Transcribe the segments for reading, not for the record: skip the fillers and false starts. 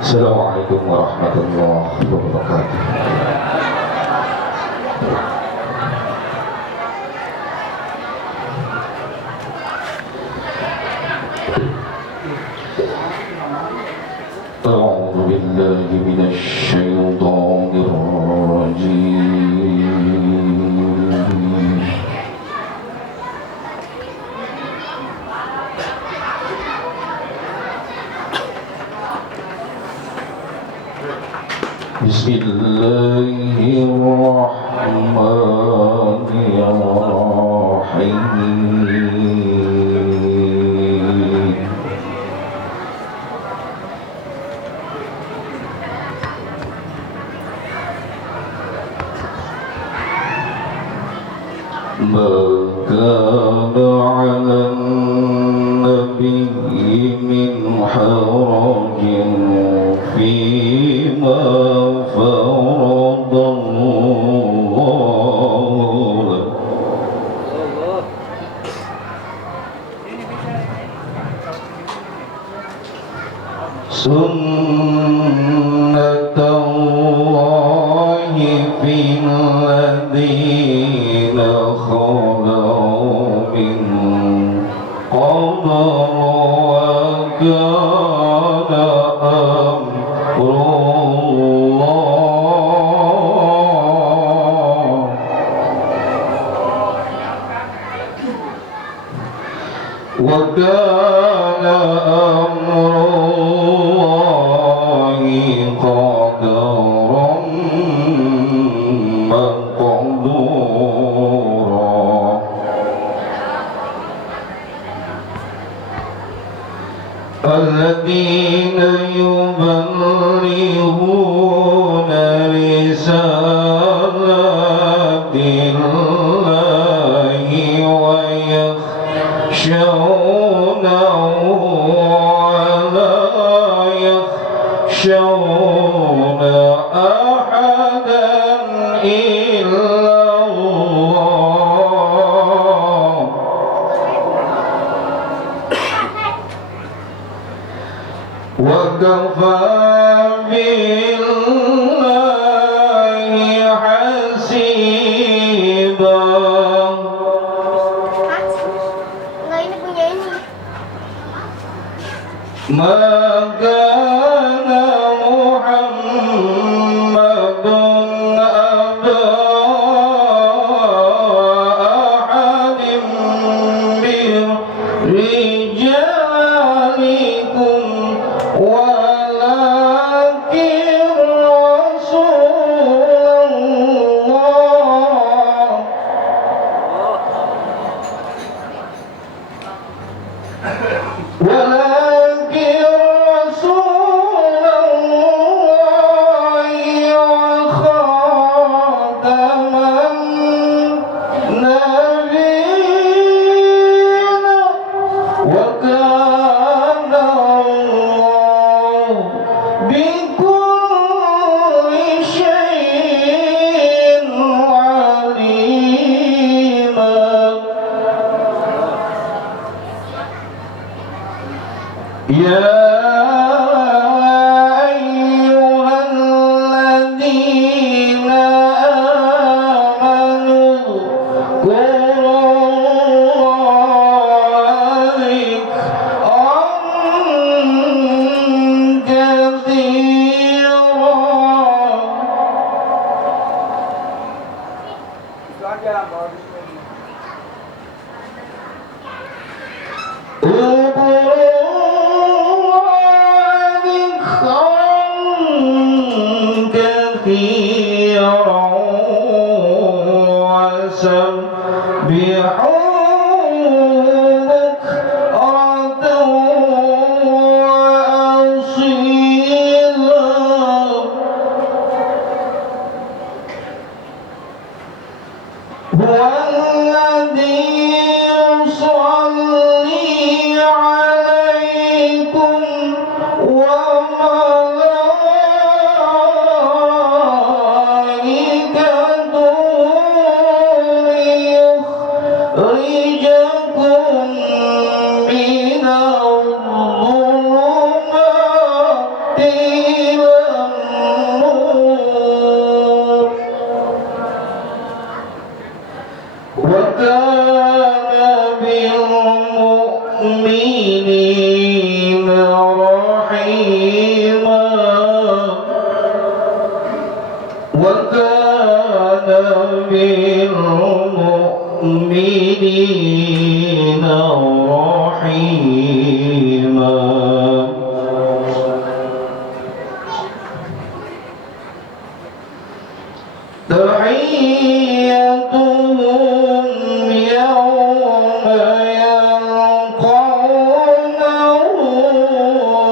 Assalamualaikum warahmatullahi wabarakatuh. A'udzu billahi minasy syaithanir rajim. Bismillahirrahmanirrahim. Ma kana 'alan nabiyyi min harajin fima faradallahu sunnatallahi fil ladina khalau min qabl wa kana amrullah wa kana amrullahi qadaran maqdura. الذين يبلغون رسالات الله ويخشونه ولا يخشون أحدا إلا الله وكفى بالله حسيبا. Enggak, ini punya ini. ما كان محمد أبا أحد من رجالكم ولكن رسول الله ولكن رسول الله وخاتم النبيين وكان الله بكل شيء عليما. يا أيها الذين آمنوا اذكروا الله ذكرا كثيرا رحيما وكان بالمؤمنين رحيما تحيتهم يوم يلقونه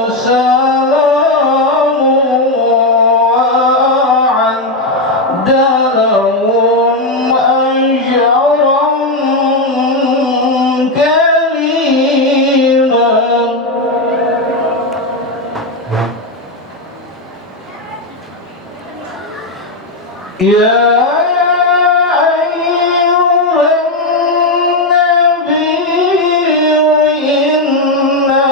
سلام وأعد لهم أجرا كريما يا أيها النبي إنا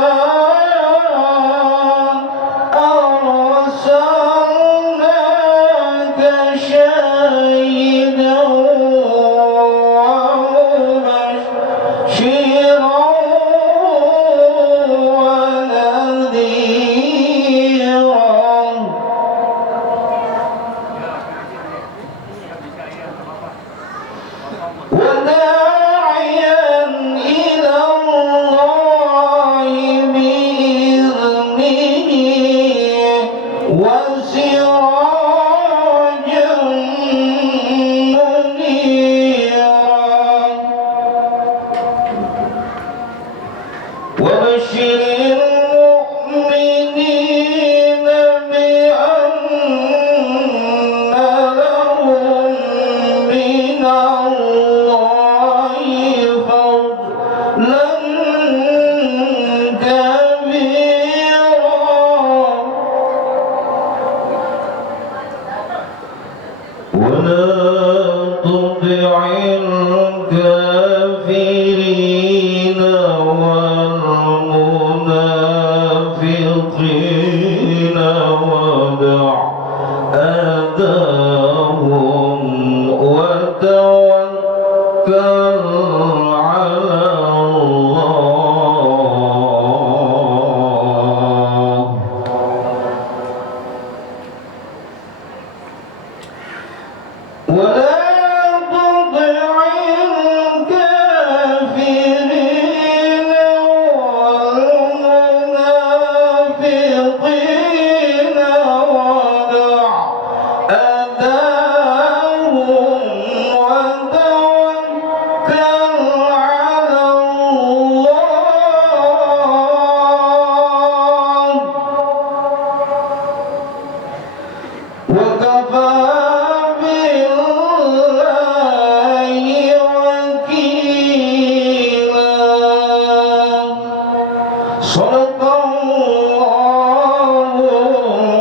أرسلناك شاهدا ومبشرا ونذيرا وداعيا إلى الله بإذنه وسراجا منيرا وبشر المؤمنين بأن لهم من الله فضلا كبيرا ولا تطع الكافرين والمنافقين ودع أذاهم وتوكل على الله ولا تطع الكافرين والمنافقين ودع أذاهم وتوكل على الله وكفى بالله وكيلا صدق الله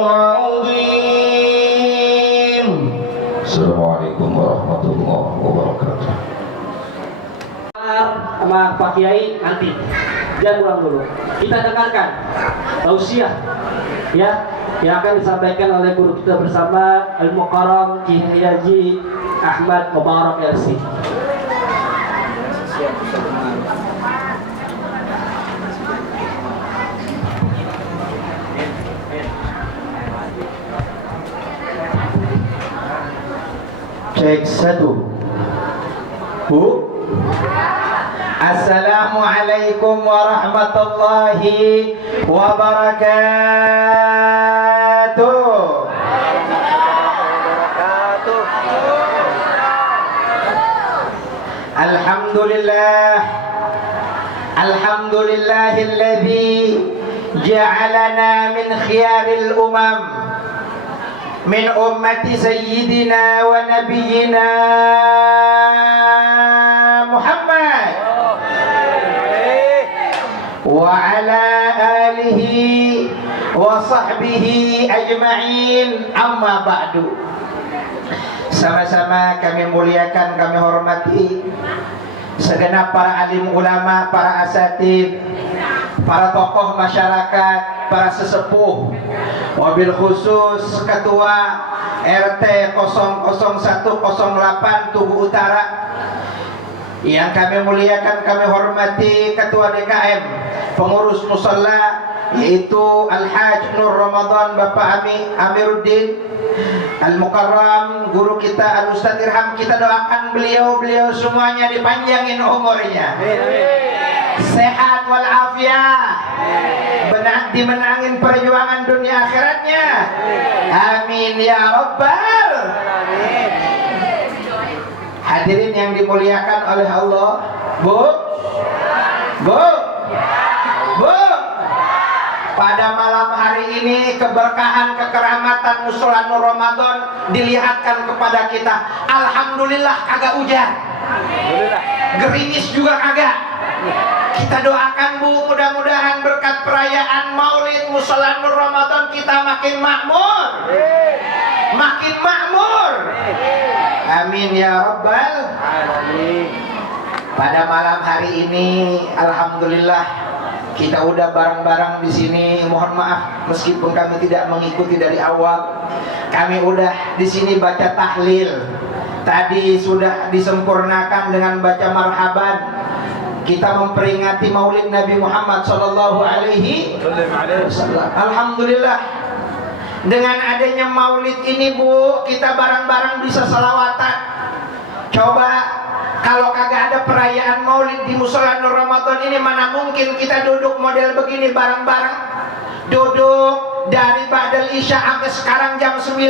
العظيم. Assalamualaikum warahmatullahi wabarakatuh. Sama Pak Kiai nanti jangan pulang dulu, kita dengarkan tausiah ya yang akan disampaikan oleh guru kita bersama Al-Mukarram Kiai Haji Ahmad Mubarak LC. Cek satu. Bu. Assalamualaikum warahmatullahi wabarakatuh. Alhamdulillah. Alhamdulillahilladzi ja'alana min khiyaril umam. من أمة سيدنا ونبينا محمد وعلى آله وصحبه أجمعين أما بعد. Sama-sama kami muliakan, kami hormati segenap para alim ulama, para asatid, para tokoh masyarakat, para sesepuh, wabil khusus Ketua RT 00108 Tugu Utara yang kami muliakan, kami hormati Ketua DKM, pengurus musalla, yaitu Al-Hajj Nur Ramadan Bapak Amiruddin Al-Mukarram, guru kita Al-Ustadz Irham. Kita doakan beliau semuanya dipanjangin umurnya, sehat walafiat, dimenangin perjuangan dunia akhiratnya. Amin ya rabbal. Hadirin yang dimuliakan oleh Allah, Bu, pada malam hari ini keberkahan, kekerahmatan Mushola Nur Ramadan dilihatkan kepada kita. Alhamdulillah kagak hujan, gerimis juga kagak. Kita doakan Bu, mudah-mudahan berkat perayaan Maulid Mushola Nur Ramadan kita makin makmur, makin makmur. Amin ya rabbal alamin. Pada malam hari ini alhamdulillah kita udah bareng-bareng di sini. Mohon maaf meskipun kami tidak mengikuti dari awal. Kami udah di sini baca tahlil. Tadi sudah disempurnakan dengan baca marhaban. Kita memperingati Maulid Nabi Muhammad sallallahu alaihi wasallam. Alhamdulillah. Dengan adanya Maulid ini Bu, kita bareng-bareng bisa selawatan. Coba kalau kagak ada perayaan Maulid di Mushola Nur Ramadan ini, mana mungkin kita duduk model begini bareng-bareng. Duduk dari Ba'dal Isya sampai sekarang jam 9.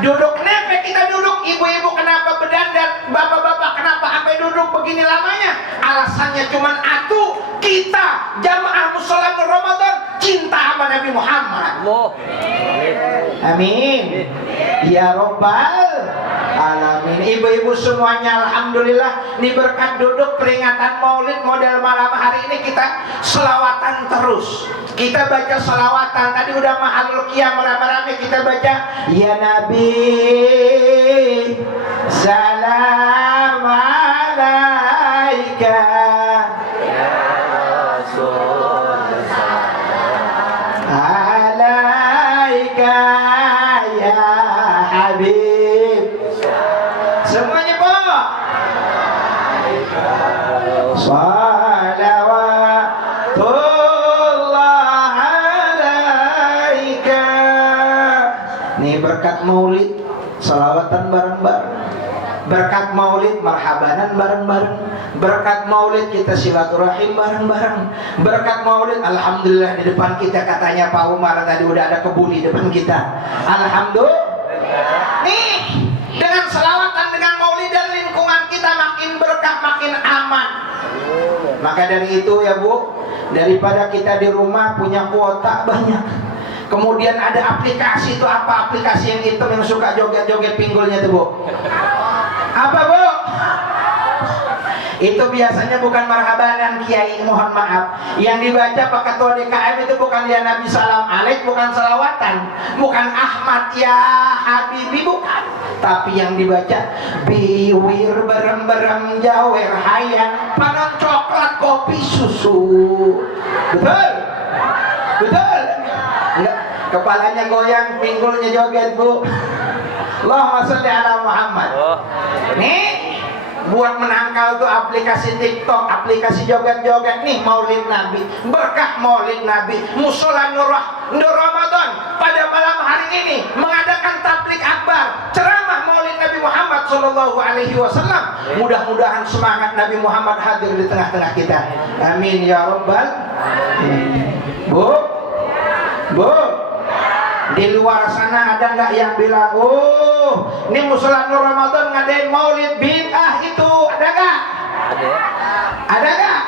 Duduk, kenapa kita duduk? Ibu-ibu kenapa berdandan? Bapak-bapak kenapa sampai duduk begini lamanya? Alasannya cuman atu, kita jamaah Mushola Nur Ramadan cinta sama Nabi Muhammad. Amin ya rabbal alamin. Ibu-ibu semuanya alhamdulillah, ini berkat duduk peringatan Maulid model malam hari ini kita selawatan terus. Kita baca selawatan. Tadi udah mahalul qiyam rame-rame kita baca ya Nabi salam alaika ya Rasul alaika ya Habib. Semuanya Po, salawatullah alaika. Nih berkat Maulid salawatan bareng-bareng, berkat Maulid marhabanan bareng-bareng, berkat Maulid kita silaturahim bareng-bareng, berkat Maulid alhamdulillah di depan kita katanya Pak Umar tadi udah ada kebun di depan kita. Alhamdulillah. Nih dengan selawatan, dengan Maulid dan lingkungan kita makin berkah, makin aman. Maka dari itu ya Bu, daripada kita di rumah punya kuota banyak, kemudian ada aplikasi itu, apa aplikasi yang hitam yang suka joget-joget pinggulnya itu Bu? Apa Bu? Itu biasanya bukan marhabanan Kiai, mohon maaf. Yang dibaca Pak Ketua DKM itu bukan ya Nabi salam alaik, bukan salawatan, bukan Ahmad ya Habibi, bukan. Tapi yang dibaca biwir berem-berem jawer hayang panon coklat kopi susu. Betul? Betul? Enggak, kepalanya goyang, pinggulnya joget Bu. Allahumma sholli ala Muhammad. Nih buat menangkal tuh aplikasi TikTok, aplikasi joget-joget. Nih Maulid Nabi, berkah Maulid Nabi, Mushola Nur Ramadan pada malam hari ini mengadakan tablik akbar, ceramah Maulid Nabi Muhammad sallallahu alaihi wasallam. Mudah-mudahan semangat Nabi Muhammad hadir di tengah-tengah kita. Amin ya rabbal alamin. Bu, di luar sana ada nggak yang bilang, oh ini Mushola Nur Ramadan ngadain Maulid bid'ah itu? Ada nggak? Ada nggak?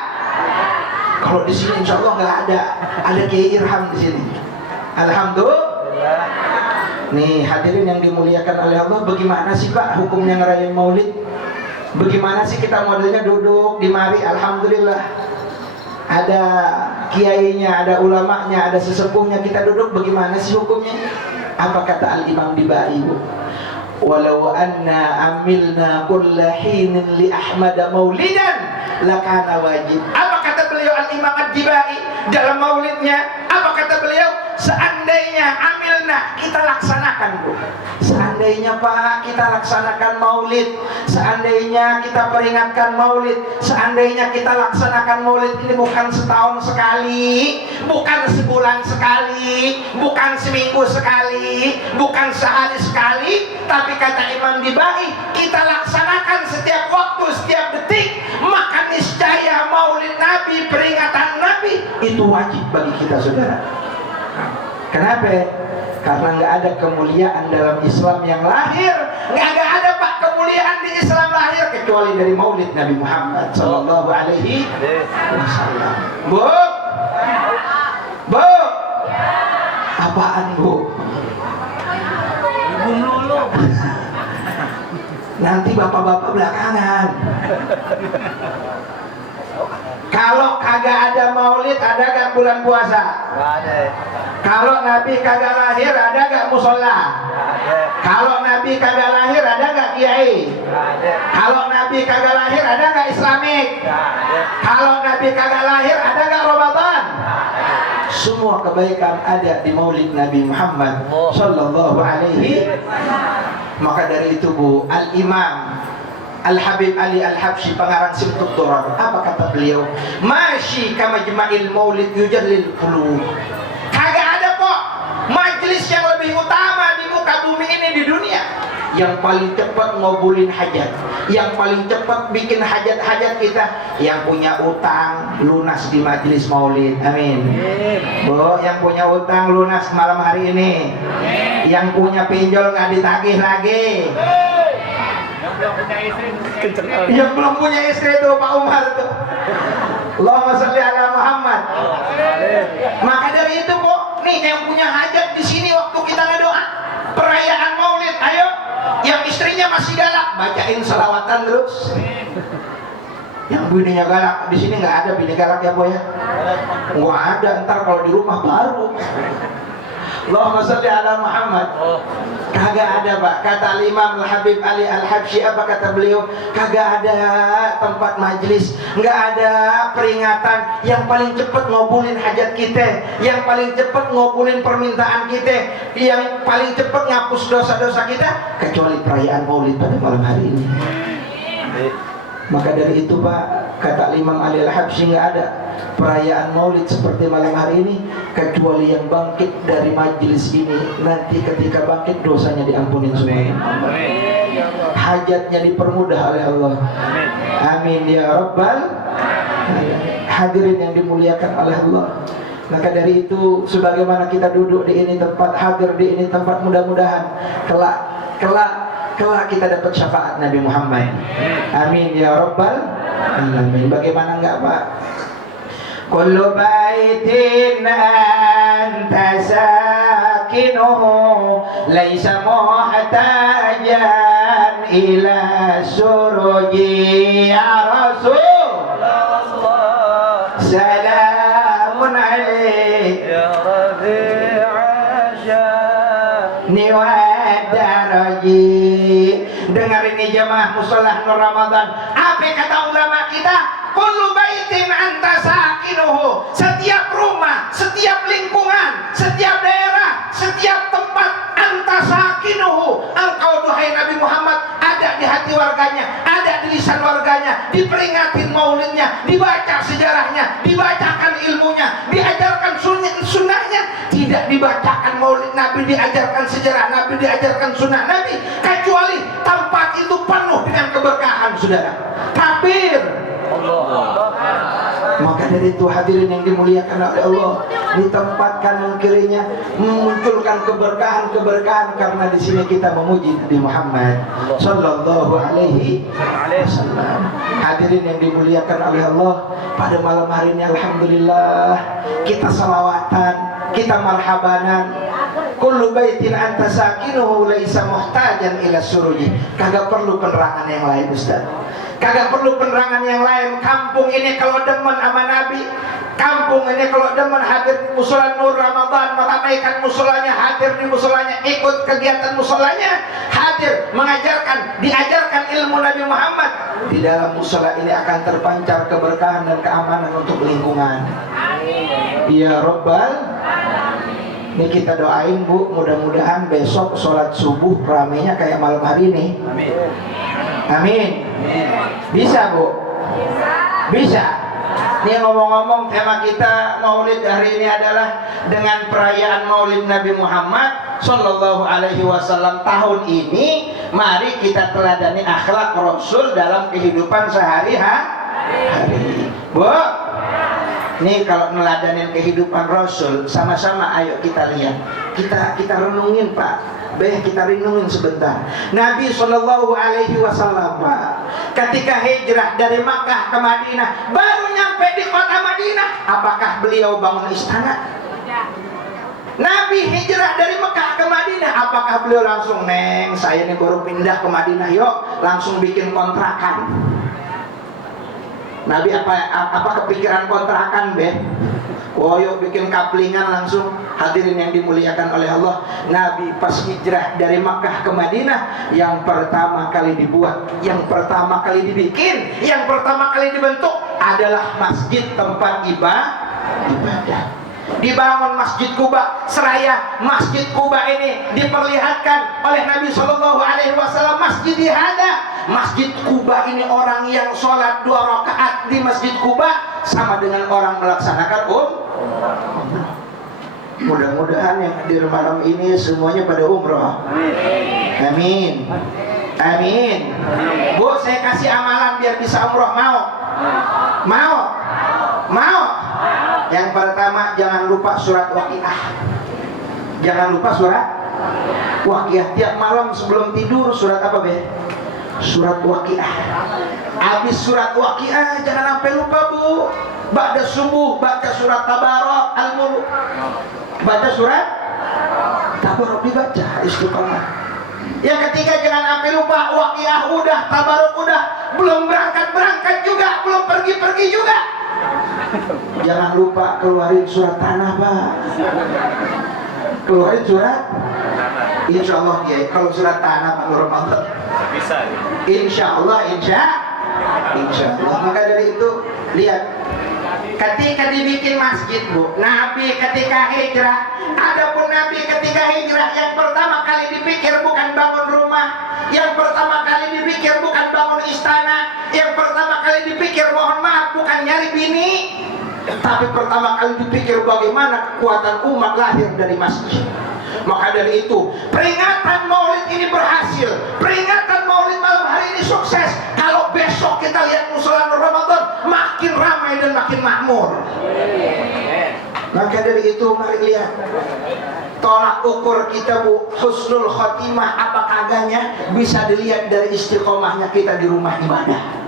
Kalau di sini insya Allah nggak ada. Ada Kiai Irham di sini. Alhamdulillah. Nih hadirin yang dimuliakan oleh Allah, bagaimana sih Pak hukumnya ngerayain Maulid? Bagaimana sih kita modelnya duduk di mari? Alhamdulillah. Ada kiainya, ada ulamanya, ada sesepuhnya, kita duduk, bagaimana sih hukumnya? Apa kata Al-Imam Dibai? Walau anna amilna kulla hinin li Ahmad maulidan lakana wajib. Apa kata beliau Al-Imam Ad-Dibai dalam maulidnya? Apa kata beliau? Seandainya amilna, kita laksanakan Bu. Seandainya seandainya Pak kita laksanakan maulid, seandainya kita peringatkan maulid, seandainya kita laksanakan maulid ini bukan setahun sekali, bukan sebulan sekali, bukan seminggu sekali, bukan sehari sekali, tapi kata Imam Dibai, kita laksanakan setiap waktu, setiap detik, maka niscaya maulid Nabi, peringatan Nabi itu wajib bagi kita, saudara. Kenapa? Karena nggak ada kemuliaan dalam Islam yang lahir, nggak ada Pak kemuliaan di Islam lahir kecuali dari maulid Nabi Muhammad Sallallahu Alaihi Wasallam. Bu, apaan Bu? Nanti bapak-bapak belakangan. Kalau kagak ada maulid, ada gak bulan puasa? Kalau Nabi kagak lahir, ada gak musola? Kalau Nabi kagak lahir, ada gak kiai? Kalau Nabi kagak lahir, ada gak Islamik? Kalau Nabi kagak lahir, ada gak Ramadan? Semua kebaikan ada di maulid Nabi Muhammad Sallallahu Alaihi. Maka dari itu Bu, Al-Imam Al-Habib Ali Al-Habsyi pengarang Simtud Durar, apa kata beliau? Masyi kama jama'il maulid yujallil qulub. Kagak ada kok majelis yang lebih utama di muka bumi ini di dunia, yang paling cepat ngobulin hajat, yang paling cepat bikin hajat-hajat kita. Yang punya utang lunas di majelis maulid, amin. Bu, yang punya utang lunas malam hari ini. Yang punya pinjol nggak ditagih lagi. Yang belum punya istri itu Pak Umar itu. Allahumma sholli ala Muhammad. Maka dari itu Bu, nih yang punya hajat di sini waktu kita ngedoa perayaan maulid, ayo yang istrinya masih galak bacain selawatan terus. Yang bininya galak di sini nggak ada bini galak ya Bu ya? Nggak ada, ntar kalau di rumah baru. Allahumma sholli ala Muhammad. Kagak ada Pak, kata Imam Al-Habib Ali Al-Habsyi, apa kata beliau? Kagak ada tempat majlis, nggak ada peringatan yang paling cepat ngobulin hajat kita, yang paling cepat ngobulin permintaan kita, yang paling cepat ngapus dosa-dosa kita, kecuali perayaan maulid pada malam hari ini. Maka dari itu Pak, kata Imam Ali Al-Habsyi, nggak ada perayaan maulid seperti malam hari ini kecuali yang bangkit dari majelis ini nanti ketika bangkit dosanya diampunin semuanya, hajatnya dipermudah oleh Allah, amin ya rabbal alamin. Hadirin yang dimuliakan oleh Allah, maka dari itu sebagaimana kita duduk di ini tempat, hadir di ini tempat, mudah-mudahan kelak kita dapat syafaat Nabi Muhammad, amin ya rabbal alamin. Bagaimana enggak Pak? Kullu baitin anta sakinuhu laisa muhtajan ila suruji ya Rasulullah salamun alaik ya rafi'asya wa daraji. Dengar ini jamaah musolah Nur Ramadan, apa kata ulama kita? Kullu baitin anta sakinuhu. Setiap rumah, setiap lingkungan, setiap daerah, setiap tempat anta sakinuhu, engkau duhai Nabi Muhammad ada di hati warganya, ada di lisan warganya, diperingatin maulidnya, dibaca sejarahnya, dibacakan ilmunya, diajarkan sunnahnya. Tidak dibacakan maulid Nabi, diajarkan sejarah Nabi, diajarkan sunnah Nabi, kecuali tempat itu penuh dengan keberkahan, saudara. Takbir. Maka dari itu hadirin yang dimuliakan oleh Allah, di tempat kanan kirinya memunculkan keberkahan karena di sini kita memuji Nabi Muhammad Sallallahu Alaihi Wasallam. Hadirin yang dimuliakan oleh Allah, pada malam hari ini alhamdulillah kita salawatan, kita marhabanan. Kullu baitin anta sakinuhu laisa muhtajan ila suruji. Kagak perlu penerangan yang lain Ustaz, kagak perlu penerangan yang lain. Kampung ini kalau demen sama Nabi, kampung ini kalau demen hadir di musola Nur Ramadan, meramaikan musolanya, hadir di musolanya, ikut kegiatan musolanya, hadir mengajarkan, diajarkan ilmu Nabi Muhammad, di dalam musola ini akan terpancar keberkahan dan keamanan untuk lingkungan. Ya Rabbal Ini kita doain Bu, mudah-mudahan besok sholat subuh ramenya kayak malam hari ini. Amin. Bisa Bu? Bisa. Ini ngomong-ngomong, tema kita Maulid hari ini adalah dengan perayaan Maulid Nabi Muhammad Sallallahu Alaihi Wasallam tahun ini. Mari kita teladani akhlak Rasul dalam kehidupan sehari-hari. Bu, ini kalau neladanin kehidupan Rasul, sama-sama ayo kita lihat. Kita renungin Pak. Kita renungin sebentar. Nabi Shallallahu Alaihi Wasallam Pak, ketika hijrah dari Makkah ke Madinah, baru nyampe di kota Madinah, apakah beliau bangun istana? Nabi hijrah dari Mekah ke Madinah, apakah beliau langsung, Neng, saya ini baru pindah ke Madinah, yuk langsung bikin kontrakan? Nabi apa kepikiran kontrakan, Be? Oh, yuk bikin kaplingan langsung. Hadirin yang dimuliakan oleh Allah, Nabi pas hijrah dari Makkah ke Madinah, yang pertama kali dibuat, yang pertama kali dibikin, yang pertama kali dibentuk adalah masjid tempat ibadah. Dibangun Masjid Kuba. Seraya Masjid Kuba ini diperlihatkan oleh Nabi Shallallahu Alaihi Wasallam masjid dihada. Masjid Kuba ini orang yang sholat 2 rakaat di Masjid Kuba sama dengan orang melaksanakan umrah. Mudah-mudahan yang hadir malam ini semuanya pada umrah. Amin. Amin. Bu, saya kasih amalan biar bisa umrah. Mau? Yang pertama, jangan lupa surat Waqiah. Jangan lupa surat Waqiah. Tiap malam sebelum tidur surat apa, Be? Surat Waqiah. Habis surat Waqiah jangan sampai lupa, Bu. Ba'da subuh baca surat Tabarak Al-Mulk. Baca surat Tabarak, dibaca istiqomah. Yang ketiga, jangan sampai lupa Waqiah udah, Tabarak udah, belum berangkat juga, belum pergi juga. Jangan lupa keluarin surat Tanah, Pak. Keluarin surat Insya Allah ya. Kalau surat Tanah Pak Nur Ramadan bisa. Insya Allah. Maka dari itu lihat, ketika dibikin masjid, Bu, Nabi ketika hijrah, adapun Nabi ketika hijrah, yang pertama kali dipikir bukan bangun rumah, yang pertama kali dipikir bukan bangun istana, yang pertama kali dipikir, mohon maaf, bukan nyari bini, tapi pertama kali dipikir bagaimana kekuatan umat lahir dari masjid. Maka dari itu, peringatan Maulid ini berhasil, peringatan Maulid malam hari ini sukses. Kalau besok kita lihat musola Ramadan makin ramai dan makin makmur. Maka dari itu, mari lihat tolak ukur kita, Bu, husnul khotimah apa kagaknya bisa dilihat dari istiqomahnya kita di rumah ibadah.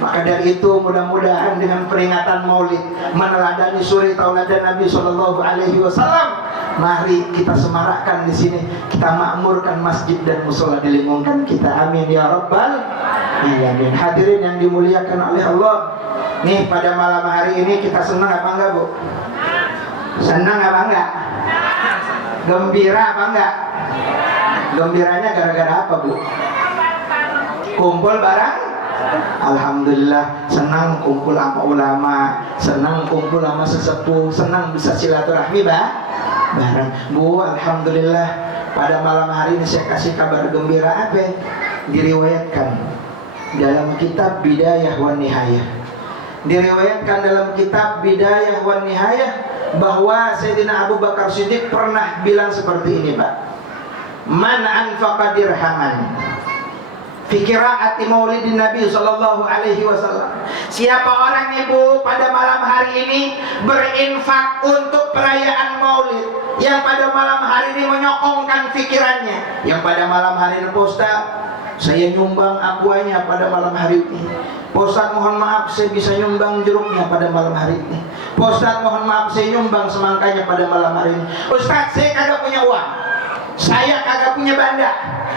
Maka dari itu, mudah-mudahan dengan peringatan Maulid meneladani suri tauladan Nabi Shallallahu Alaihi Wasallam, mari kita semarakkan di sini, kita makmurkan masjid dan musola di lingkungan kita. Amin ya rabbal alamin. Hadirin yang dimuliakan oleh Allah, nih pada malam hari ini kita senang apa enggak, Bu? Senang apa enggak? Gembira apa enggak? Gembiranya gara-gara apa, Bu? Kumpul bareng. Alhamdulillah, senang kumpul sama ulama, senang kumpul sama sesepuh, senang bisa silaturahmi bareng. Bu, alhamdulillah, pada malam hari ini saya kasih kabar gembira apa? Diriwayatkan dalam kitab Bidayah wan Nihayah. Diriwayatkan dalam kitab Bidayah wan Nihayah bahwa Sayyidina Abu Bakar Siddiq pernah bilang seperti ini, Pak. Man anfaqa dirhaman fi qiraati maulidin Nabi Sallallahu Alaihi Wasallam. Siapa orang, Ibu, pada malam hari ini berinfak untuk perayaan Maulid, yang pada malam hari ini menyokongkan pikirannya, yang pada malam hari ini, Ustaz, saya nyumbang aquanya pada malam hari ini. Ustaz, mohon maaf, saya bisa nyumbang jeruknya pada malam hari ini. Ustaz, mohon maaf, saya nyumbang semangkanya pada malam hari ini. Ustaz, saya kagak punya uang, saya kagak punya banda,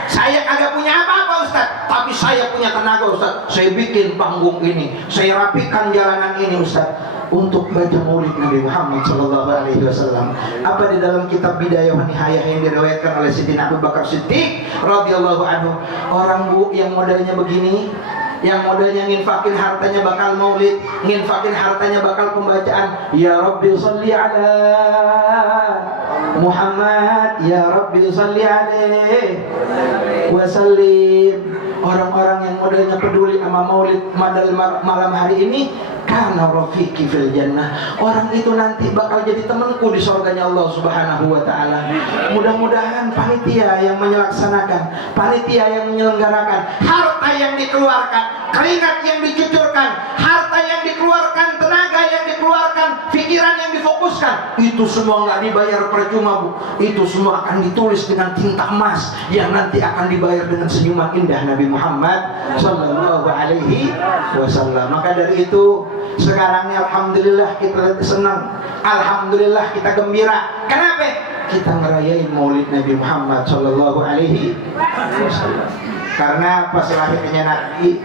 saya kagak punya apa-apa, Ustaz, tapi saya punya tenaga, Ustaz. Saya bikin panggung ini, saya rapikan jalanan ini, Ustaz, untuk baca Maulid Nabi Muhammad Sallallahu Alaihi Wasallam. Apa di dalam kitab Bidayah wan Nihayah yang diriwayatkan oleh Sayyidina Abu Bakar Siddiq radhiyallahu anhu, orang, Bu, yang modalnya begini, yang modalnya nginfakin hartanya bakal Maulid, nginfakin hartanya bakal pembacaan Ya Rabbi Sholli ala Muhammad ya Rabbi salli alaihi wasallim. Orang-orang yang modelnya peduli sama maulid malam hari ini, karena rafiqi fil jannah, orang itu nanti bakal jadi temanku di surganya Allah Subhanahu wa taala. Mudah-mudahan panitia yang menyelaksanakan, panitia yang menyelenggarakan, harta yang dikeluarkan, keringat yang dicucurkan, harta yang dikeluarkan, tenaga yang dikeluarkan, pikiran yang difokuskan, itu semua nggak dibayar percuma, Bu. Itu semua akan ditulis dengan tinta emas yang nanti akan dibayar dengan senyuman indah Nabi Muhammad sallallahu alaihi wasallam. Maka dari itu sekarang ini alhamdulillah kita senang, alhamdulillah kita gembira. Kenapa? Kita ngerayain Maulid Nabi Muhammad sallallahu alaihi wasallam. Karena pas lahirnya Nabi,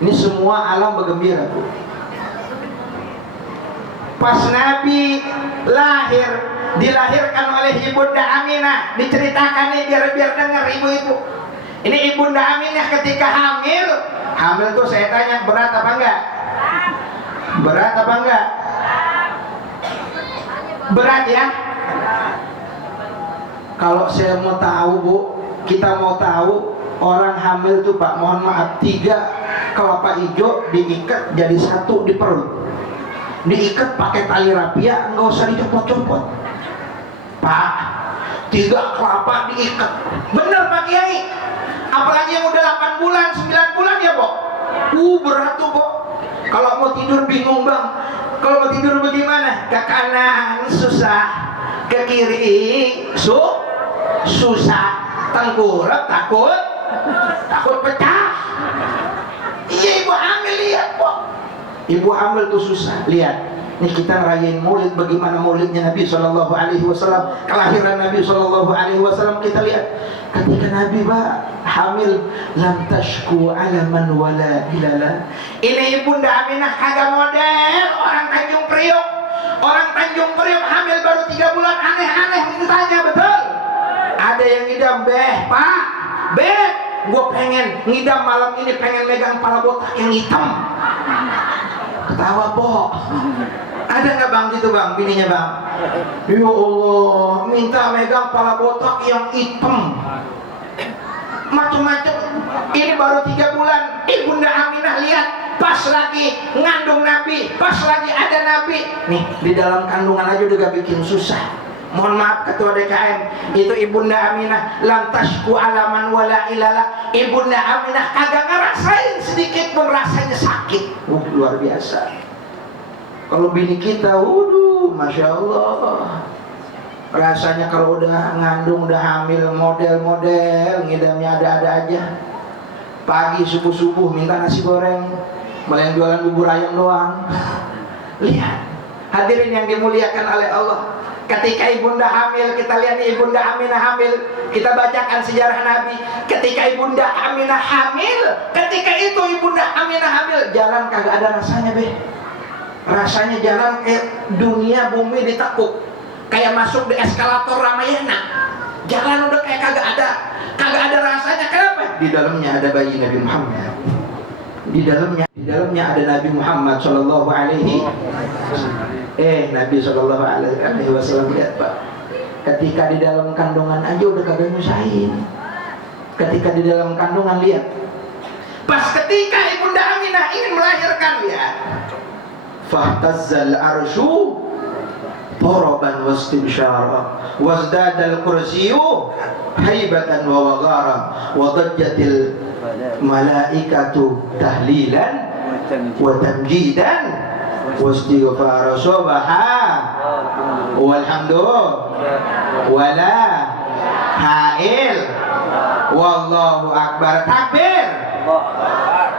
ini semua alam bergembira, Bu. Pas Nabi lahir, dilahirkan oleh Ibunda Aminah, diceritakan nih biar dengar ibu-ibu. Ini Ibunda Aminah ketika hamil tuh saya tanya berat apa enggak? Berat apa enggak? Berat ya? Kalau saya mau tahu, Bu, kita mau tahu orang hamil tuh, Pak, mohon maaf, 3 kelapa hijau diikat jadi 1 di perut, diikat pakai tali rapia, nggak usah dicopot-copot, Pak. 3 kelapa diikat, bener Pak Kiai. Apalagi yang udah 8 bulan, 9 bulan ya, Bo. Berat tuh, Bo. Kalau mau tidur bingung, Bang. Kalau mau tidur bagaimana? Ke kanan susah, ke kiri susah, tengkurap takut pecah. Iya, ibu hamil, lihat, Bo. Ibu hamil tuh susah, lihat. Nih kita ngerayain Maulid, bagaimana Maulidnya Nabi Shallallahu Alaihi Wasallam, kelahiran Nabi Shallallahu Alaihi Wasallam. Kita lihat ketika Nabi hamil, lam tashku alaman wala hilala. Ini Ibunda Aminah kagak model orang Tanjung Priok. Orang Tanjung Priok hamil baru 3 bulan, aneh-aneh mintanya, betul. Ada yang ngidam, Pak, gue pengen ngidam malam ini, pengen megang pala botak yang hitam. Ketawa, Po. Ada nggak, Bang, gitu, Bang, bininya, Bang? Ya Allah, minta megang pala botak yang hitam, macam-macam. Ini baru 3 bulan. Ibunda Aminah lihat, pas lagi ngandung Nabi, pas lagi ada Nabi. Nih, di dalam kandungan aja udah gak bikin susah. Mohon maaf Ketua DKM, itu Ibunda Aminah lam tashku alaman wala ilala. Ibunda Aminah kagak ngerasain sedikit pun rasanya sakit. Luar biasa. Kalau bini kita, Masya Allah, rasanya kalau udah ngandung, udah hamil, model-model ngidamnya ada-ada aja. Pagi subuh-subuh minta nasi goreng, malah yang jualan bubur ayam doang. Lihat, hadirin yang dimuliakan oleh Allah. Ketika Ibunda hamil, kita lihat nih Ibunda Aminah hamil, kita bacakan sejarah Nabi. Ketika Ibunda Aminah hamil, ketika itu Ibunda Aminah hamil, jalan kagak ada rasanya, rasanya jalan kayak dunia bumi ditekuk, kayak masuk di eskalator Ramayana. Jalan udah kayak kagak ada rasanya. Kenapa? Di dalamnya ada bayi Nabi Muhammad. Di dalamnya ada Nabi Muhammad Shallallahu Alaihi Wasallam. Nabi Shallallahu Alaihi Wasallam, lihat, Pak. Ketika di dalam kandungan aja udah kagak nyusahin. Ketika di dalam kandungan, lihat. Pas ketika Ibunda Aminah ingin melahirkan, lihat. Fahtazzal arsyu taraban wastibsyara wazdadal kursiyyu haibatan wa waghara wa dajjatil malaikatu tahlilan wa tamjidan wastighfara subhan walhamdu wala hail wallahu akbar. Takbir,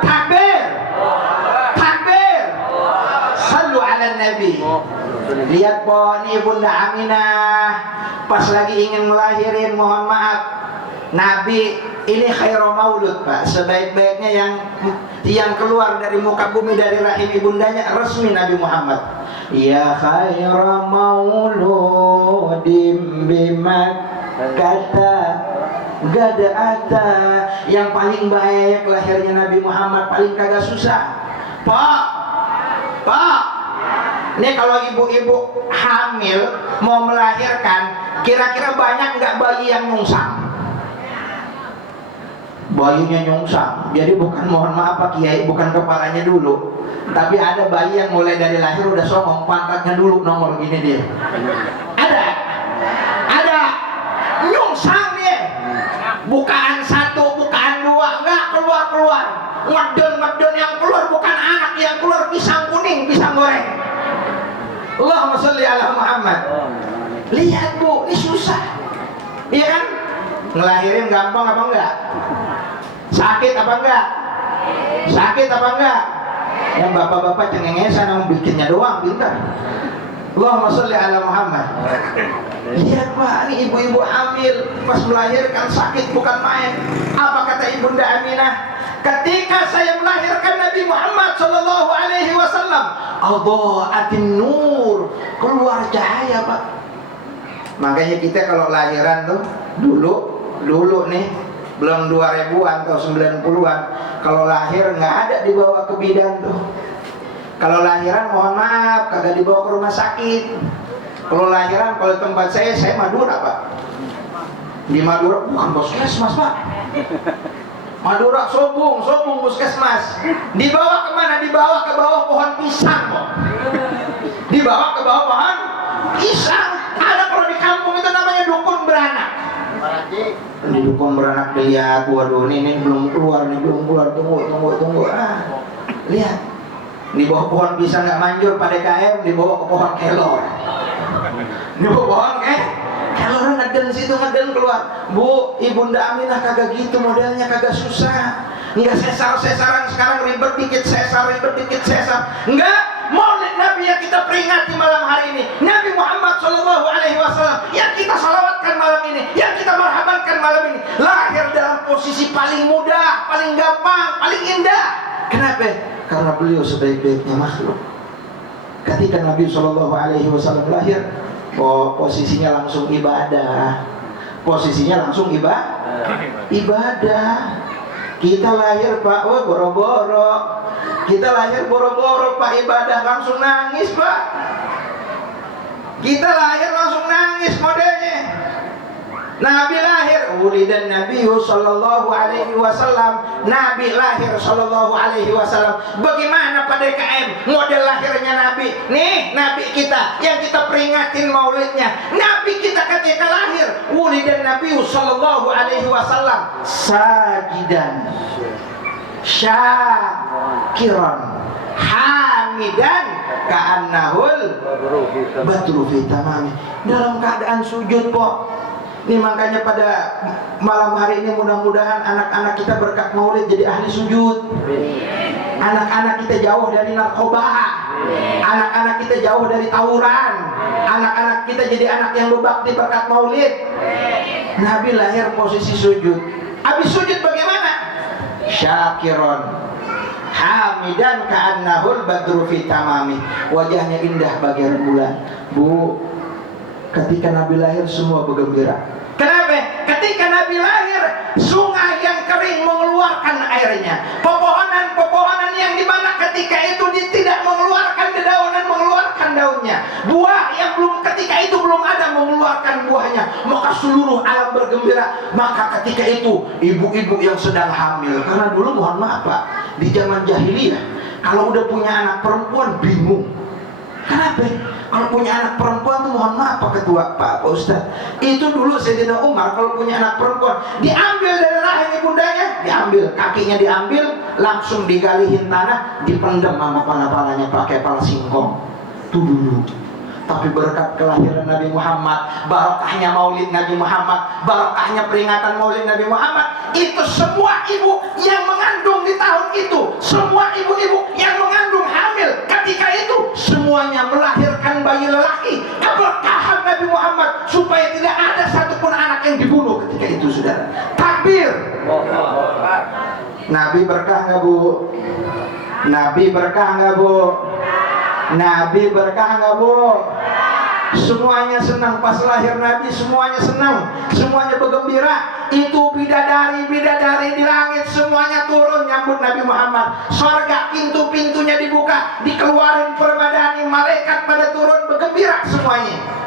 takbir, takbir. Sallu ala Nabi. Lihat, Po, ini Bunda Aminah pas lagi ingin melahirin, mohon maaf, Nabi ini khairu maulud, Pak. Sebaik-baiknya yang keluar dari muka bumi, dari rahim ibundanya, resmi Nabi Muhammad. Ya khairu mauludim bimakkata gada'ata. Yang paling baik lahirnya Nabi Muhammad, paling kagak susah. Pak, Ini kalau ibu-ibu hamil mau melahirkan, kira-kira banyak nggak bayi yang nyungsang? Bayinya nyungsang. Jadi bukan, mohon maaf Pak Kiai, bukan kepalanya dulu, tapi ada bayi yang mulai dari lahir udah songong, pantatnya dulu nongol gini dia. Ada nyungsang dia. Bukaan satu, bukaan dua, nggak keluar. Ngedon yang keluar bukan anak, yang keluar pisang kuning, pisang goreng. Allahumma sholli ala Muhammad. Lihat Bu, ini susah. Iya kan? Ngelahirin gampang apa enggak? Sakit apa enggak? Sakit apa enggak? Yang bapak-bapak cengengesan yang bikinnya doang pintar. Allahumma sholli ala Muhammad. Lihat Pak, ini ibu-ibu hamil pas melahirkan sakit bukan main. Apa kata Ibunda Aminah? Ketika saya melahirkan Nabi Muhammad sallallahu alaihi wasallam, adha'atin nur, keluar cahaya Pak. Makanya kita kalau lahiran tuh dulu nih, belum 2000-an atau 90-an, kalau lahir nggak ada dibawa ke bidan tuh. Kalau lahiran mohon maaf kagak dibawa ke rumah sakit. Kalau lahiran, kalau tempat saya Madura Pak. Di Madura bukan puskesmas Pak. Madura Sobung puskesmas. Dibawa kemana? Dibawa ke bawah pohon pisang kok. Dibawa ke bawah pohon pisang. Ada kalau di kampung itu namanya dukun beranak. Di dukun beranak dilihat, waduh ini belum keluar, tunggu. Lihat. Di bawah pohon pisang nggak manjur pada KM, dibawa ke pohon kelor. Di bawah pohon kelor ngeden keluar. Bu, Ibunda Aminah kagak gitu modelnya, kagak susah. Enggak sesaran sekarang ribet dikit sesar. Enggak, Maulid Nabi yang kita peringati malam hari ini, Nabi Muhammad sallallahu alaihi wasallam yang kita salawatkan malam ini, yang kita marhabankan malam ini, lahir dalam posisi paling mudah, paling gampang, paling indah. Kenapa? Karena beliau sebaik-baiknya makhluk. Ketika Nabi sallallahu alaihi wasallam lahir, posisinya langsung ibadah. Ibadah. Kita lahir Pak, boro-boro. Kita lahir boro-boro Pak, ibadah langsung nangis Pak. Kita lahir langsung nangis modelnya. Nabi lahir, ulidan Nabi sallallahu alaihi wasallam. Nabi lahir sallallahu alaihi wasallam. Bagaimana pada DKM model lahirnya Nabi? Nih, Nabi kita yang kita peringatin maulidnya. Nabi kita ketika lahir, ulidan Nabi sallallahu alaihi wasallam sajidan, syakiran, hamidan, ka'annahul badru fi tamami. Dalam keadaan sujud kok. Ini makanya pada malam hari ini mudah-mudahan anak-anak kita berkat maulid jadi ahli sujud. Anak-anak kita jauh dari narkoba. Anak-anak kita jauh dari tawuran. Anak-anak kita jadi anak yang berbakti berkat maulid. Nabi lahir posisi sujud. Habis sujud bagaimana? Syakiron, hamidan, ka'annahul badru fi tamami. Wajahnya indah bagian bulan. Bu, ketika Nabi lahir semua bergembira. Kenapa? Ketika Nabi lahir, sungai yang kering mengeluarkan airnya. Pepohonan yang dimana ketika itu tidak mengeluarkan dedaunan, mengeluarkan daunnya. Buah yang ketika itu belum ada mengeluarkan buahnya. Maka seluruh alam bergembira. Maka ketika itu ibu-ibu yang sedang hamil, karena dulu mohon maaf Pak, di zaman jahiliyah kalau udah punya anak perempuan bingung. Kenapa? Kalau punya anak perempuan tuh mohon maaf Pak Ketua, Pak Ustaz, itu dulu Sayyidina Umar kalau punya anak perempuan diambil dari rahim ibundanya, diambil kakinya, diambil langsung digalihin tanah, dipendam sama pala-palanya pakai pala singkong. Itu dulu. Tapi berkat kelahiran Nabi Muhammad, barokahnya maulid Nabi Muhammad, barokahnya peringatan maulid Nabi Muhammad, itu semua ibu yang mengandung di tahun itu, semua ibu-ibu yang mengandung hamil ketika itu, semuanya melahirkan bayi lelaki. Keberkahan Nabi Muhammad supaya tidak ada satupun anak yang dibunuh ketika itu, saudara. Takbir. Nabi berkah nggak Bu? Nabi berkah nggak Bu? Nabi berkah nggak Bu? Semuanya senang pas lahir Nabi, semuanya senang, semuanya bergembira. Itu bidadari-bidadari di langit semuanya turun nyambut Nabi Muhammad. Surga pintu-pintunya dibuka, dikeluarin permadani, malaikat pada turun bergembira semuanya.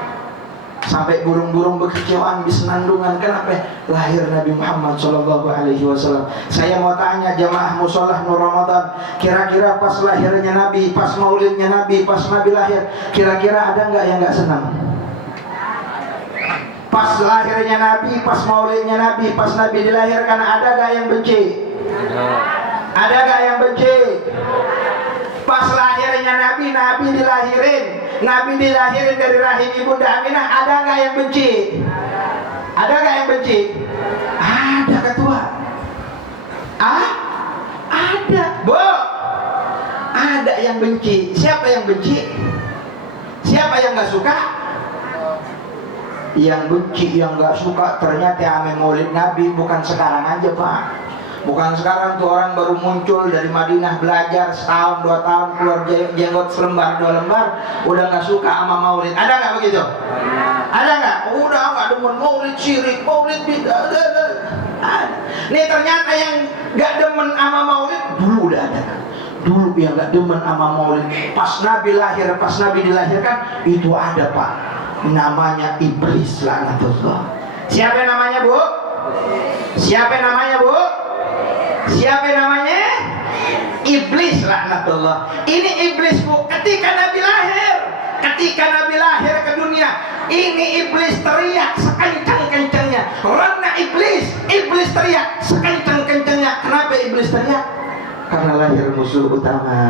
Sampai burung-burung berkicauan di senandungan. Kenapa? Lahir Nabi Muhammad Shallallahu Alaihi Wasallam. Saya mau tanya jamaah musolah Nur Ramadan, kira-kira pas lahirnya Nabi, pas maulidnya Nabi, pas Nabi lahir, kira-kira ada nggak yang nggak senang? Pas lahirnya Nabi, pas maulidnya Nabi, pas Nabi dilahirkan, ada nggak yang benci? Ada nggak yang benci? Pas lahirnya Nabi, Nabi dilahirin dari rahim Ibunda Aminah, ada nggak yang benci? Ada nggak yang benci? Ada ketua. Ada, Bu. Ada yang benci. Siapa yang benci? Siapa yang nggak suka? Yang benci, yang nggak suka ternyata ame maulid Nabi bukan sekarang aja, Pak. Bukan sekarang tuh orang baru muncul dari Madinah belajar setahun 2 tahun keluar jenggot selembar 2 lembar udah nggak suka sama maulid. Ada nggak begitu? Ada nggak? Udah nggak demen maulid syirik, maulid bidah. Nih ternyata yang nggak demen sama maulid dulu udah ada. Dulu yang nggak demen sama maulid pas Nabi lahir, pas Nabi dilahirkan itu ada, Pak. Namanya iblis laknatullah. Siapa namanya, Bu? Siapa namanya, Bu? Siapa namanya? Iblis laknatullah. Ini iblis, Bu. Ketika Nabi lahir ke dunia, ini iblis teriak sekencang-kencangnya. Karena iblis teriak sekencang-kencangnya. Kenapa iblis teriak? Karena lahir musuh utama.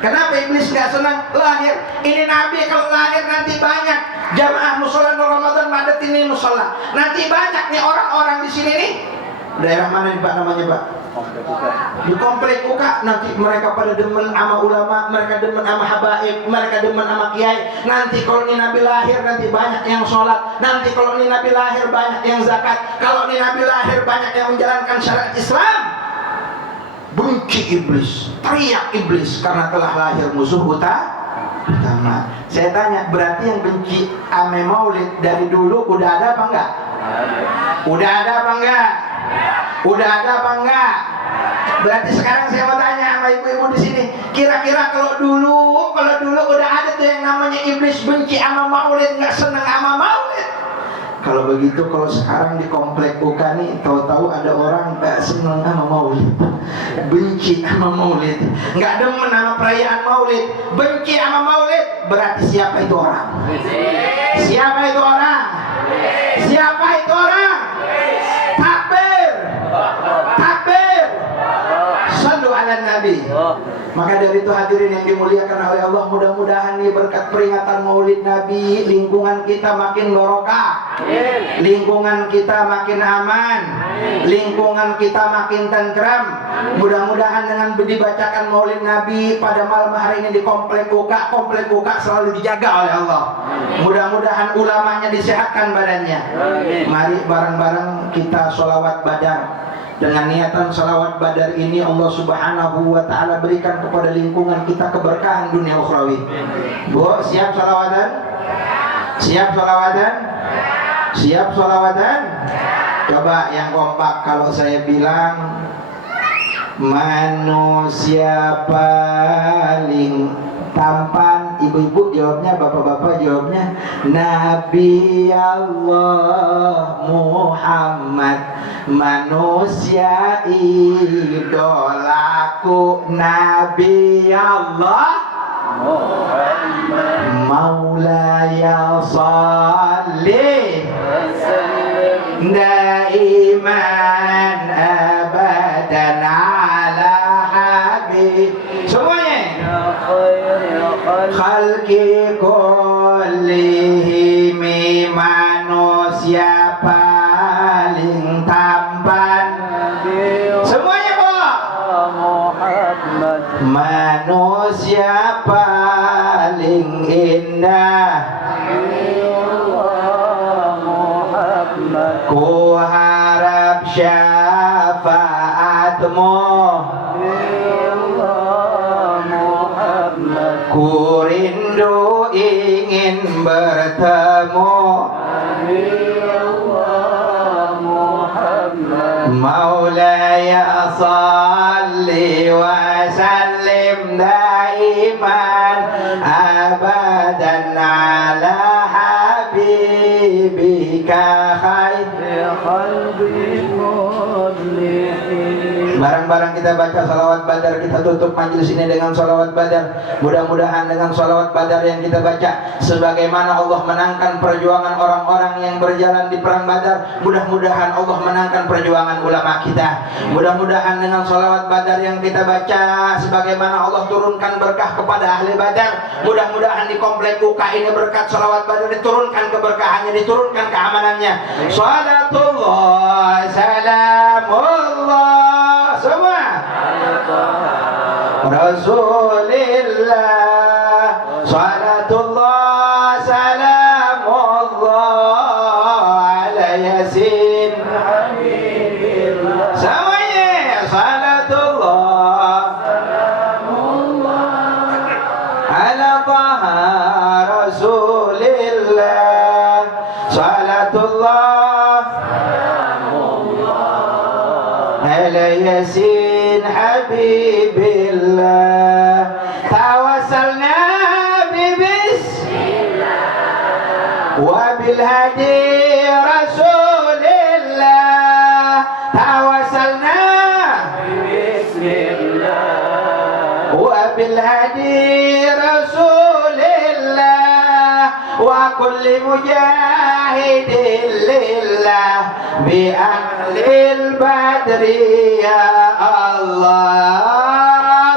Kenapa iblis gak senang lahir? Ini Nabi kalau lahir nanti banyak jamaah musola Nur Ramadan padat ini musola. Nanti banyak nih orang-orang di sini nih. Daerah mana nih Pak namanya, Pak? Di komplek Uka. Nanti mereka pada demen sama ulama, mereka demen sama habaib, mereka demen sama kiai. Nanti kalau ini Nabi lahir nanti banyak yang sholat. Nanti kalau ini Nabi lahir banyak yang zakat. Kalau ini Nabi lahir banyak yang menjalankan syariat Islam. Benci iblis, teriak iblis karena telah lahir musuh utama. Saya tanya, berarti yang benci ame maulid dari dulu udah ada apa enggak? Udah ada apa enggak? Udah ada apa enggak? Berarti sekarang saya mau tanya sama ibu-ibu di sini, kira-kira kalau dulu udah ada tuh yang namanya iblis benci sama maulid, nggak seneng sama maulid. Kalau begitu, kalau sekarang di komplek Uka nih, tahu-tahu ada orang nggak seneng sama maulid, benci sama maulid, nggak demen sama perayaan maulid, benci sama maulid, berarti siapa itu orang? Siapa itu orang? Siapa itu orang? Takbir! Takbir! Sallu ala Nabi. Maka dari itu hadirin yang dimuliakan oleh Allah, mudah-mudahan nih berkat peringatan Maulid Nabi, lingkungan kita makin barokah, lingkungan kita makin aman, lingkungan kita makin tentram. Mudah-mudahan dengan dibacakan Maulid Nabi pada malam hari ini di komplek Uka selalu dijaga oleh Allah. Mudah-mudahan ulamanya disehatkan badannya. Mari bareng-bareng kita sholawat badar. Dengan niatan salawat badar ini Allah Subhanahu wa ta'ala berikan kepada lingkungan kita keberkahan dunia ukhrawi. Bu, siap salawatan? Siap salawatan? Siap salawatan? Coba yang kompak kalau saya bilang manusia paling tampan, ibu-ibu jawabnya, bapak-bapak jawabnya Nabi Allah Muhammad, manusia idolaku Nabi Allah Muhammad, Maulaya salli daiman abadan ala habib. Semuanya khalqi kullihim, manusia paling tampan. Semuanya Muhammad, manusia paling indah. Ku harap syafaatmu, ku rindu ingin ingin bertemu Maulaya salli wa sallim daiman abadan ala habibika khair khalqi kullihin. Barang-barang kita baca salawat badar, kita tutup majelis ini dengan salawat badar. Mudah-mudahan dengan salawat badar yang kita baca, sebagaimana Allah menangkan perjuangan orang-orang yang berjalan di perang Badar, mudah-mudahan Allah menangkan perjuangan ulama kita. Mudah-mudahan dengan salawat badar yang kita baca, sebagaimana Allah turunkan berkah kepada ahli Badar, mudah-mudahan di komplek UK ini berkat salawat badar diturunkan keberkahannya, diturunkan keamanannya. Salatullah salamullah semua Rasulillah, salatullah salamullah ala yasin habibillah. Semuanya salatullah salamullah ala taha Rasulillah, salatullah salamullah ala yasin habibillah. Tawassalna bibismillah wa bilhadi rasulillah. Tawassalna bibismillah wa bilhadi rasulillah wa kulli mujahidin lillah bi ahlil badri ya Allah.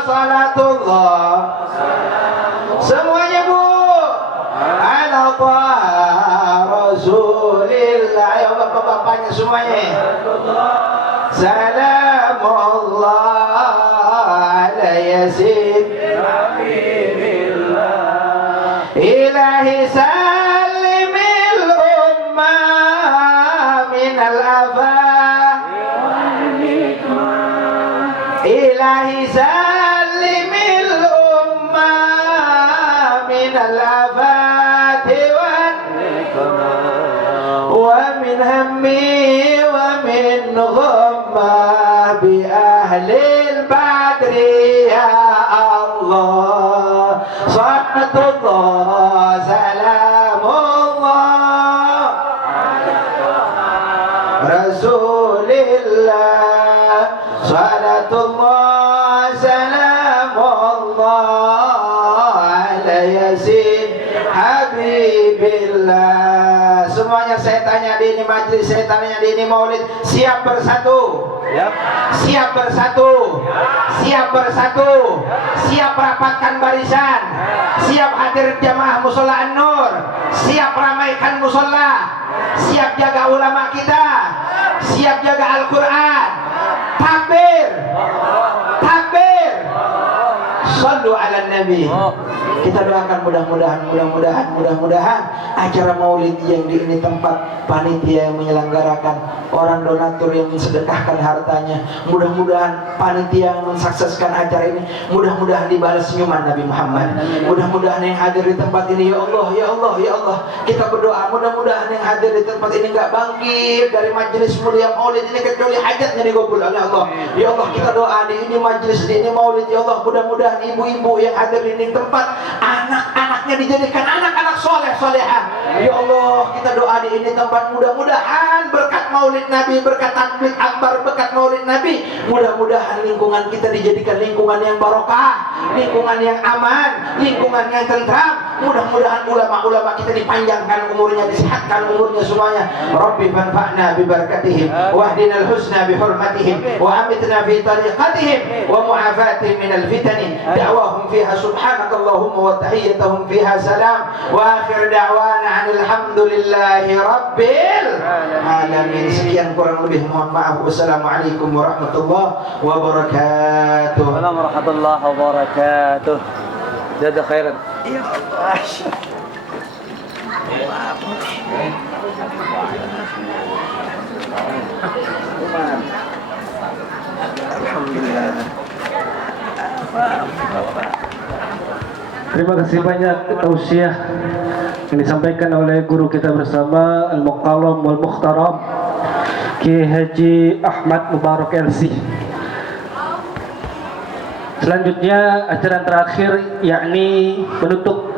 Salatullah semuanya Bu ala Rasulillah. Ya bapak-bapaknya semuanya salamullah ala yasin habibillah. Ilahi salimil ummah minal afah, ilahi salimil ummah minal afati wa min hammi wa min ghammah bi ahlil badri ya Allah. Salatullah salamullah Rasulillah, salatullah salamullah ala yasin habibillah. Semuanya saya tanya di ini majlis, saya tanya di ini maulid, siap bersatu? Siap bersatu? Siap bersatu? Siap rapatkan barisan? Siap hadir jamaah musola An-Nur? Siap ramaikan musola? Siap jaga ulama kita? Siap jaga Al-Quran? Takbir! Takbir! Sallu ala Nabi. Kita doakan mudah-mudahan acara maulid yang di ini tempat panitia yang menyelenggarakan, orang donatur yang mensedekahkan hartanya, mudah-mudahan panitia yang mensukseskan acara ini, mudah-mudahan dibalas senyuman Nabi Muhammad. Mudah-mudahan yang hadir di tempat ini, ya Allah, ya Allah, ya Allah, kita berdoa mudah-mudahan yang hadir di tempat ini enggak bangkit dari majelis mulia maulid ini kecuali hajatnya dikabul oleh Allah. Ya Allah, kita doa di ini majelis, di ini maulid, ya Allah, mudah-mudahan ibu-ibu yang hadir di ini tempat, anak-anaknya dijadikan anak-anak soleh solehah. Ya Allah, kita doa di ini tempat, mudah-mudahan berkat maulid Nabi, berkat takbir akbar, berkat maulid Nabi, mudah-mudahan lingkungan kita dijadikan lingkungan yang barokah, lingkungan yang aman, lingkungan yang tentram. Mudah-mudahan ulama-ulama kita dipanjangkan umurnya, disehatkan umurnya semuanya. Rabbi fanfa'na bi barakatihim wahdinal husna bi hurmatihim wa amitna fi tariqatihim wa mu'afatihim minal fitani. Da'wahum fiha subhanakallahumma wa tahiyyatuhum fiha salam wa akhir da'wana alhamdulillahi rabbil alamin. Sekian kurang lebih mohon maaf. Wassalamualaikum warahmatullahi wabarakatuh. Assalamualaikum warahmatullahi wabarakatuh. Jazakallahu khairan. Ya Allah. Alhamdulillah. Terima kasih banyak tausiah yang disampaikan oleh guru kita bersama Al-Muqallam wal Mukhtaram Kiai Haji Ahmad Mubarak LC. Selanjutnya acara terakhir yakni penutup